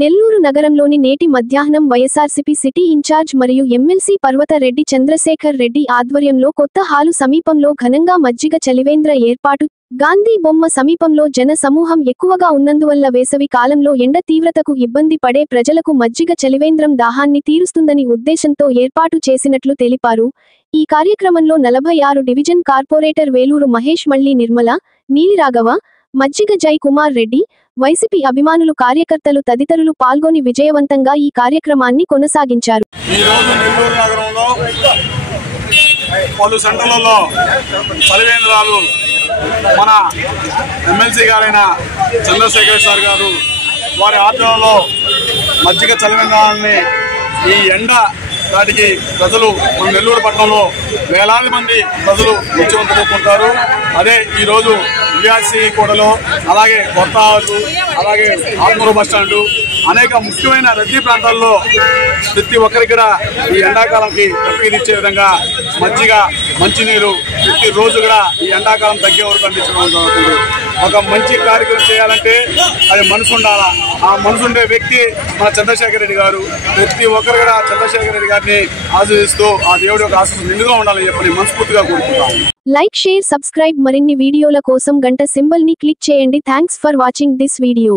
నెల్లూరు నగరంలోని నేటి మధ్యాహ్నం వైఎస్ఆర్సీపీ సిటీ ఇన్ఛార్జ్ మరియు ఎమ్మెల్సీ పర్వత రెడ్డి చంద్రశేఖర్ రెడ్డి ఆధ్వర్యంలో కొత్త హాలు సమీపంలో ఘనంగా మజ్జిగ చలివేంద్ర ఏర్పాటు. గాంధీ బొమ్మ సమీపంలో జన సమూహం ఎక్కువగా ఉన్నందువల్ల వేసవి కాలంలో ఎండ తీవ్రతకు ఇబ్బంది పడే ప్రజలకు మజ్జిగ చలివేంద్రం దాహాన్ని తీరుస్తుందని ఉద్దేశంతో ఏర్పాటు చేసినట్లు తెలిపారు. ఈ కార్యక్రమంలో 46 డివిజన్ కార్పొరేటర్ వేలూరు మహేష్, మల్లి నిర్మల, నీలిరాఘవ, మజ్జిగ జై కుమార్ రెడ్డి, వైసీపీ అభిమానులు, కార్యకర్తలు తదితరులు పాల్గొని విజయవంతంగా ఈ కార్యక్రమాన్ని కొనసాగించారు. ఈ రోజు నెల్లూరు నగరంలో పలు సెంటర్లలో చలివేంద్రాలు మన ఎమ్మెల్సీ గారైన చంద్రశేఖర్ సార్ గారు వారి ఆధ్వర్యంలో మజ్జిగ చలివేంద్రాలని ఈ ఎండ దాటికి ప్రజలు మన నెల్లూరు పట్టణంలో వేలాది మంది ప్రజలు ముఖ్యమంత్రులుకుంటారు. అదే ఈరోజు విఆర్సీ కూడలో, అలాగే కొత్త హాలు, అలాగే ఆత్మూరు బస్టాండు, అనేక ముఖ్యమైన రద్దీ ప్రాంతాల్లో ప్రతి ఒక్కరికి కూడా ఈ ఎండాకాలంకి తప్పిదిచ్చే విధంగా మజ్జిగ, మంచినీరు ప్రతిరోజు కూడా ఈ ఎండాకాలం తగ్గే వరకు అందించడం జరుగుతుంది. ఒక మంచి కార్యక్రమం చేయాలంటే అది మనసు ఉండాలా. ఆ మనసు ఉండే వ్యక్తి మన చంద్రశేఖర్ రెడ్డి గారు. ప్రతి ఒక్కరు కూడా చంద్రశేఖర్ రెడ్డి గారిని ఆశీర్వదిస్తూ ఆ దేవుడి యొక్క ఆశీస్సులు నిండుగా ఉండాలని చెప్పి మనస్ఫూర్తిగా కోరుకుంటాం. Like, share, subscribe. మరిన్ని వీడియోల కోసం గంట సింబల్ ని క్లిక్ చేయండి. Thanks for watching this video.